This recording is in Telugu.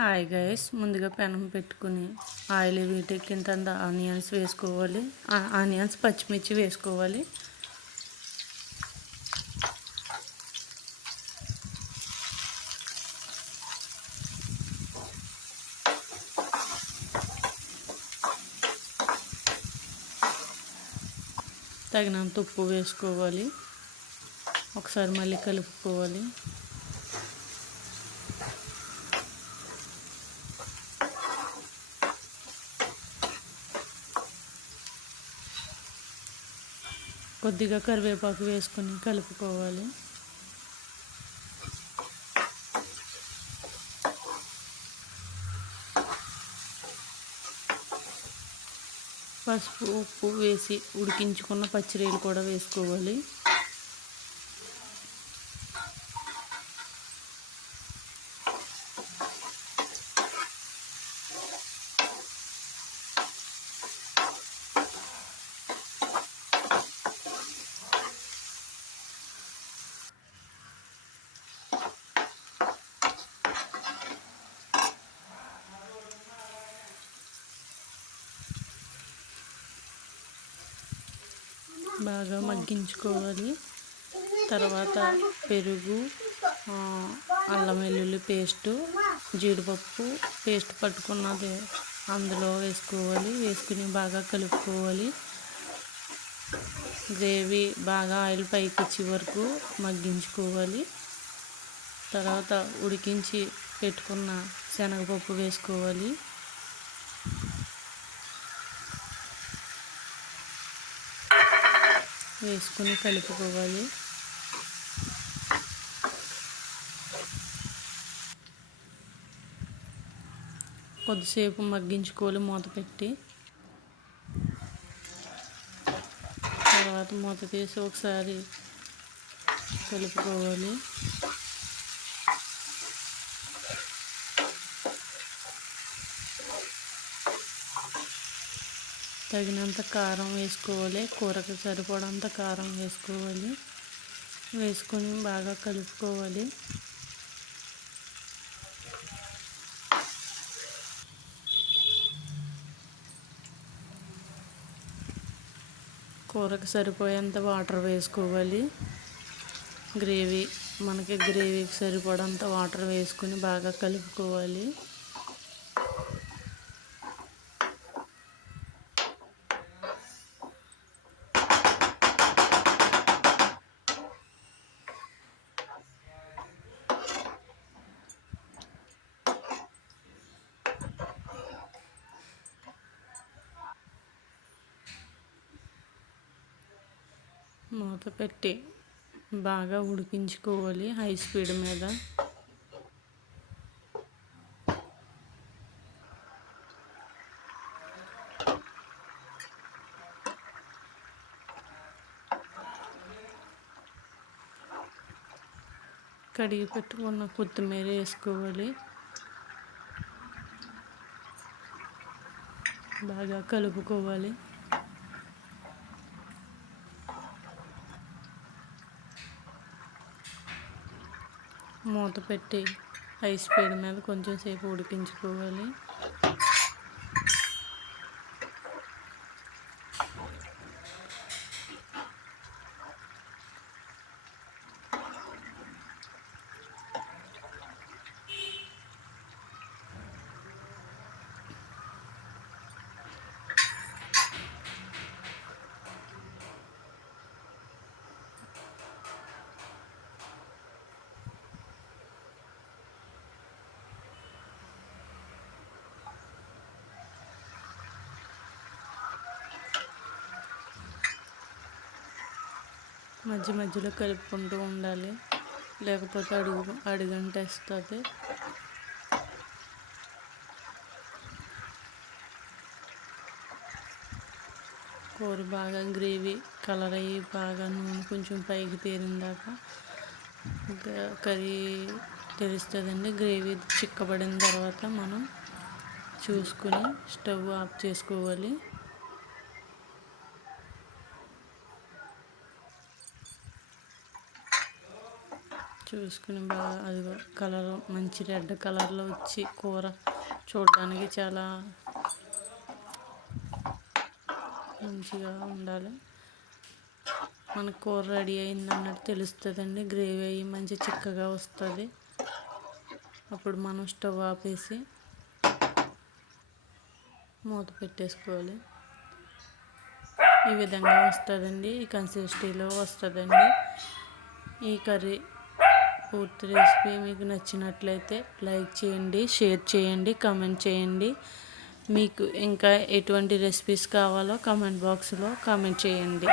హాయ్ గైస్, ముందుగా పెనం పెట్టుకుని ఆయిల్ వీటెక్కిన ఆనియన్స్ వేసుకోవాలి. ఆనియన్స్ పచ్చిమిర్చి వేసుకోవాలి. తగినంత ఉప్పు వేసుకోవాలి. ఒకసారి మళ్ళీ కలుపుకోవాలి. కొద్దిగా కరివేపాకు వేసుకొని కలుపుకోవాలి. పసుపు ఉప్పు వేసి ఉడికించుకున్న పచ్చిరొయ్యలు కూడా వేసుకోవాలి. బాగా మగ్గించుకోవాలి. తర్వాత పెరుగు, అల్లం వెల్లుల్లి పేస్టు, జీడిపప్పు పేస్ట్ పట్టుకున్నది అందులో వేసుకోవాలి. వేసుకుని బాగా కలుపుకోవాలి. గ్రేవీ బాగా ఆయిల్ పైకి వచ్చే వరకు మగ్గించుకోవాలి. తర్వాత ఉడికించి పెట్టుకున్న శనగపప్పు వేసుకోవాలి. వేసుకుని కలుపుకోవాలి. కొద్దిసేపు మగ్గించుకోవాలి మూత పెట్టి. తర్వాత మూత తీసి ఒకసారి కలుపుకోవాలి. తగినంత కారం వేసుకోవాలి. కూరకు సరిపడంత కారం వేసుకోవాలి. వేసుకొని బాగా కలుపుకోవాలి. కూరకు సరిపోయేంత వాటర్ వేసుకోవాలి. మనకి గ్రేవీకి సరిపడంత వాటర్ వేసుకొని బాగా కలుపుకోవాలి. మూత పెట్టి బాగా ఉడికించుకోవాలి హై స్పీడ్ మీద. కడిగి పెట్టుకున్న కొత్తిమీర వేసుకోవాలి. బాగా కలుపుకోవాలి. మూత పెట్టి హై స్పీడ్ మీద కొంచెం సేపు ఉడికించుకోవాలి. మధ్య మధ్యలో కలుపుకుంటూ ఉండాలి, లేకపోతే అడుగంటేస్తుంది. కూర బాగా గ్రేవీ కలర్ అయ్యి బాగా నూనె కొంచెం పైకి తేరిందాక కర్రీ తెలుస్తుందండి. గ్రేవీ చిక్కబడిన తర్వాత మనం చూసుకుని స్టవ్ ఆఫ్ చేసుకోవాలి. చూసుకుని బాగా అదిగో కలర్ మంచి రెడ్ కలర్లో వచ్చి కూర చూడడానికి చాలా మంచిగా ఉండాలి. మన కూర రెడీ అయింది అన్నట్టు తెలుస్తుందండి. గ్రేవీ అయ్యి మంచి చిక్కగా వస్తుంది. అప్పుడు మనం స్టవ్ ఆపేసి మూత పెట్టేసుకోవాలి. ఈ విధంగా వస్తుందండి. ఈ కన్సిస్టెన్సీలో వస్తుందండి. ఈ కర్రీ పూర్తి రెసిపీ మీకు నచ్చినట్లయితే లైక్ చేయండి, షేర్ చేయండి, కామెంట్ చేయండి. మీకు ఇంకా ఎటువంటి రెసిపీస్ కావాలో కామెంట్ బాక్స్లో కామెంట్ చేయండి.